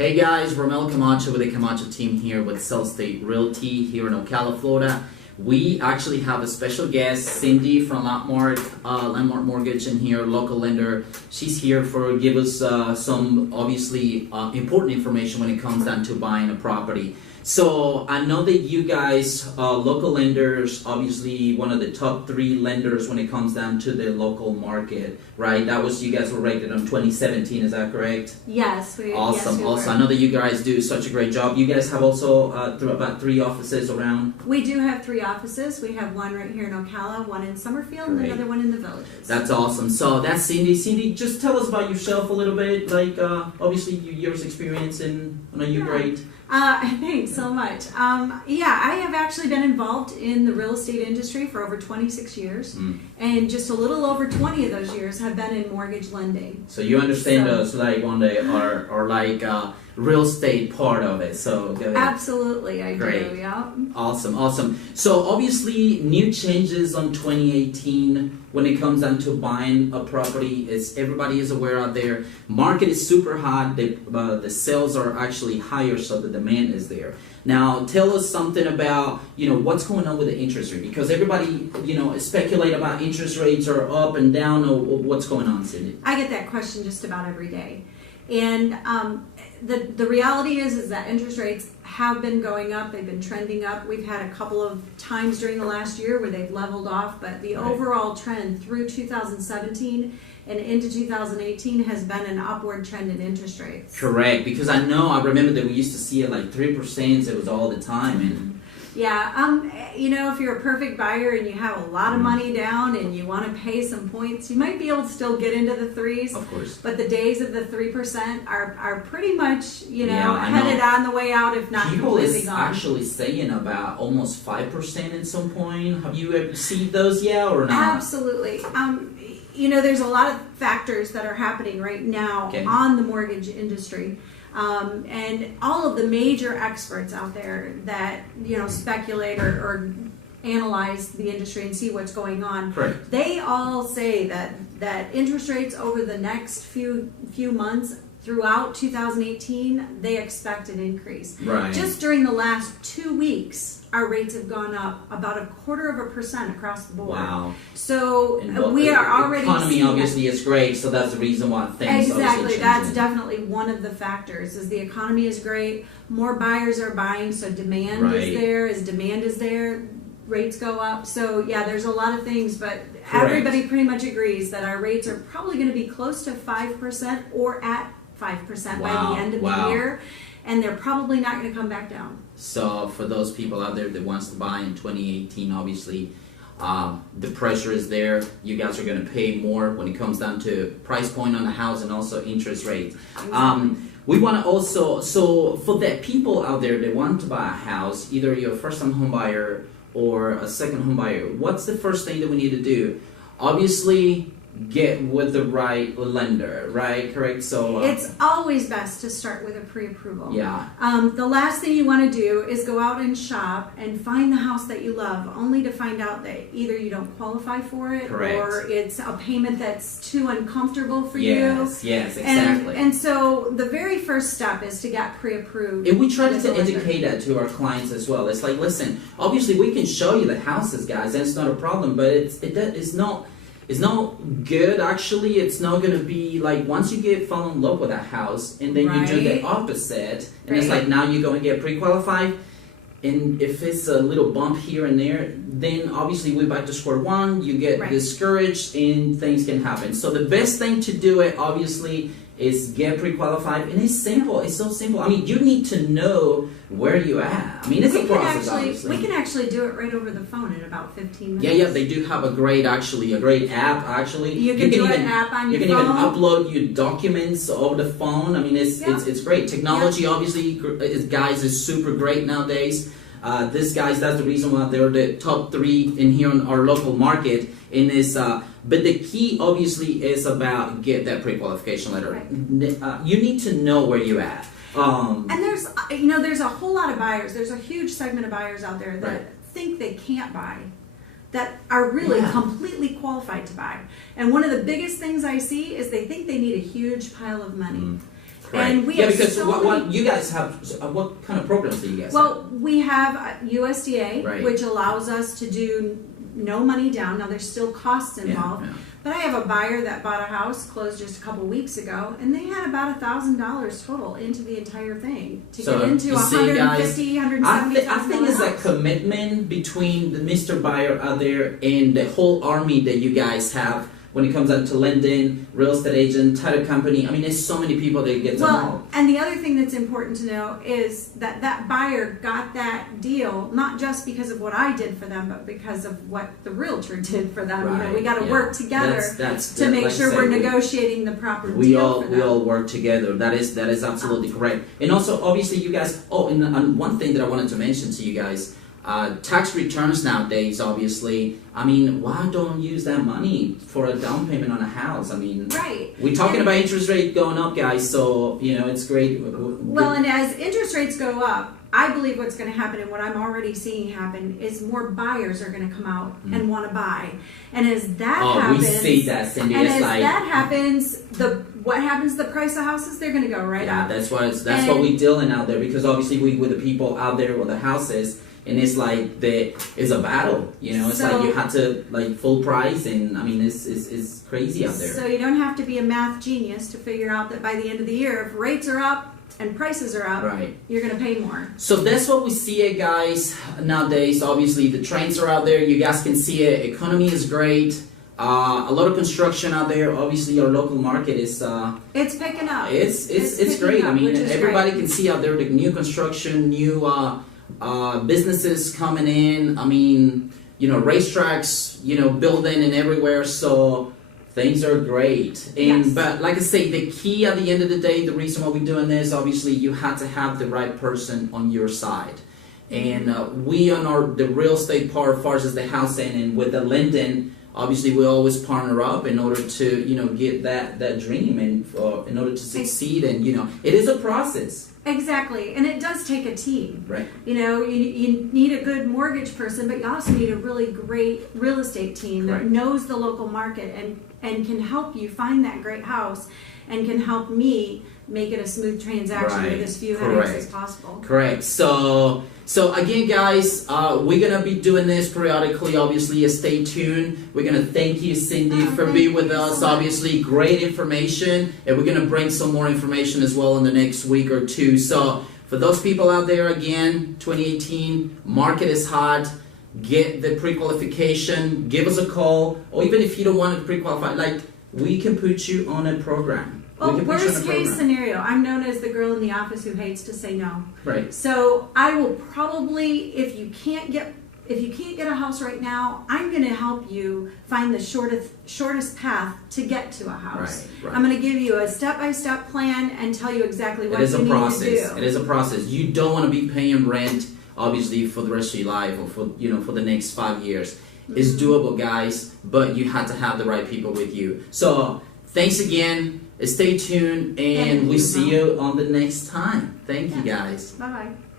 Hey guys, Romel Camacho with the Camacho team here with Cell State Realty here in Ocala, Florida. We actually have a special guest, Cindy from Landmark Mortgage in here, local lender. She's here for give us some obviously important information when it comes down to buying a property. So I know that you guys, local lenders, obviously one of the top 3 lenders when it comes down to the local market, right? That was, you guys were rated on 2017, is that correct? Yes. Awesome, yes, awesome. I know that you guys do such a great job. You guys have also about 3 offices around? We do have 3 offices. We have one right here in Ocala, one in Summerfield, and another one in the Villages. That's awesome. So that's Cindy. Cindy, just tell us about yourself a little bit, like obviously your years experience, and I know you're great. Thanks so much. I have actually been involved in the real estate industry for over 26 years, and just a little over 20 of those years have been in mortgage lending. So you understand us like one day are like real estate part of it. So absolutely, I do. Yeah. Awesome. So obviously new changes on 2018 when it comes down to buying a property. Is everybody is aware out there. Market is super hot. The sales are actually higher, so the demand is there. Now tell us something about what's going on with the interest rate, because everybody speculate about interest rates are up and down, or what's going on, Cindy? I get that question just about every day. And the reality is that interest rates have been going up. They've been trending up. We've had a couple of times during the last year where they've leveled off, but the overall trend through 2017 and into 2018 has been an upward trend in interest rates. Correct, because I remember that we used to see it like 3%. It was all the time, and if you're a perfect buyer and you have a lot of money down and you want to pay some points, you might be able to still get into the 3s. Of course. But the days of the 3% are pretty much, headed on the way out, if not completely gone. People is actually saying about almost 5% at some point. Have you ever seen those yet or not? Absolutely. There's a lot of factors that are happening right now on the mortgage industry. And all of the major experts out there that speculate or analyze the industry and see what's going on, correct, they all say that interest rates over the next few months throughout 2018, they expect an increase. Right. Just during the last 2 weeks, our rates have gone up about 0.25% across the board. Wow. So we are already the economy obviously is great, so that's the reason why things exactly. That's definitely one of the factors. Is the economy is great, more buyers are buying, so demand is there. As demand is there, rates go up. So there's a lot of things, but everybody pretty much agrees that our rates are probably going to be close to 5% or at 5% by the end of the year, and they're probably not going to come back down. So for those people out there that wants to buy in 2018, obviously the pressure is there. You guys are going to pay more when it comes down to price point on the house and also interest rates. Exactly. We want to also, so for the people out there that want to buy a house, either you're a first-time home buyer or a second home buyer, what's the first thing that we need to do? Obviously, get with the right lender, right? Correct? So it's always best to start with a pre-approval. Yeah. The last thing you want to do is go out and shop and find the house that you love, only to find out that either you don't qualify for it, or it's a payment that's too uncomfortable for you. Yes, exactly. And so the very first step is to get pre-approved. And we try to educate that to our clients as well. It's like, listen, obviously we can show you the houses, guys, and it's not a problem, but it's not good, actually. It's not going to be like once you fall in love with a house and then you do the opposite, and it's like now you're going to get pre-qualified, and if it's a little bump here and there, then obviously we're back to square one. You get discouraged and things can happen. So the best thing to do it, obviously, is get pre-qualified, and it's simple. It's so simple. I mean, you need to know where you're at. I mean, it's a process, obviously. We can actually do it right over the phone in about 15 minutes. Yeah, they do have a great app, actually. You can do an app on your phone. You can even upload your documents over the phone. I mean, it's great. Technology, obviously, guys, is super great nowadays. That's the reason why they're the top 3 in here in our local market. But the key, obviously, is about get that pre-qualification letter. You need to know where you're at. And there's a whole lot of buyers. There's a huge segment of buyers out there that think they can't buy, that are really completely qualified to buy. And one of the biggest things I see is they think they need a huge pile of money. Correct. And we yeah, have because so what many, you guys have, what kind of programs do you guys have? well, we have USDA, Right. which allows us to do no money down. Now there's still costs involved. Yeah. But I have a buyer that bought a house, closed just a couple weeks ago, and they had about $1,000 total into the entire thing to So, get into you see, guys, $150,000, $170,000. I think it's a commitment between the Mr. Buyer out there and the whole army that you guys have when it comes out to lending, real estate agent, title company. I mean, there's so many people that get involved. Well, and the other thing that's important to know is that that buyer got that deal not just because of what I did for them, but because of what the realtor did for them. You know, we got to work together to make sure we're negotiating the proper deal for them. We all work together. That is absolutely correct. And also, obviously, you guys. Oh, and one thing that I wanted to mention to you guys. Tax returns nowadays, obviously. I mean, why don't use that money for a down payment on a house? I mean, right. We're talking about interest rate going up, guys. So it's great. Well, and as interest rates go up, I believe what's going to happen, and what I'm already seeing happen, is more buyers are going to come out and want to buy. And as that happens, we see that, Cindy. And it's as like, that happens, what happens? The price of houses, they're going to go right up. That's what we're dealing out there, because obviously with the people out there with the houses. And it's like it's a battle, It's like you have to full price, and I mean it's crazy out there. So you don't have to be a math genius to figure out that by the end of the year, if rates are up and prices are up, you're going to pay more. So that's what we see it, guys, nowadays. Obviously, the trends are out there. You guys can see it. Economy is great. A lot of construction out there. Obviously, our local market is it's picking up. It's great. I mean, everybody can see out there the new construction, new businesses coming in. I mean, racetracks, building and everywhere. So things are great. And but like I say, the key at the end of the day, the reason why we're doing this, obviously, you have to have the right person on your side. And we on the real estate part, as far as the housing and with the lending, obviously we always partner up in order to get that dream and in order to succeed. And it is a process. Exactly, and it does take a team. Right. You need a good mortgage person, but you also need a really great real estate team that knows the local market and can help you find that great house and can help me make it a smooth transaction with as few headaches as possible. Correct. So again, guys, we're gonna be doing this periodically. Obviously, stay tuned. We're gonna thank you, Cindy, for being with us. Obviously, great information, and we're gonna bring some more information as well in the next week or two. So for those people out there, again, 2018 market is hot. Get the pre-qualification. Give us a call, or even if you don't want to pre-qualify, we can put you on a program. Well, worst case scenario, I'm known as the girl in the office who hates to say no. Right. So I will probably, if you can't get a house right now, I'm going to help you find the shortest path to get to a house. Right. I'm going to give you a step-by-step plan and tell you exactly what you need to do. It is a process. You don't want to be paying rent, obviously, for the rest of your life or for the next 5 years. It's doable, guys, but you have to have the right people with you. So thanks again. Stay tuned, and we'll see you on the next time. Thank you, guys. Bye-bye.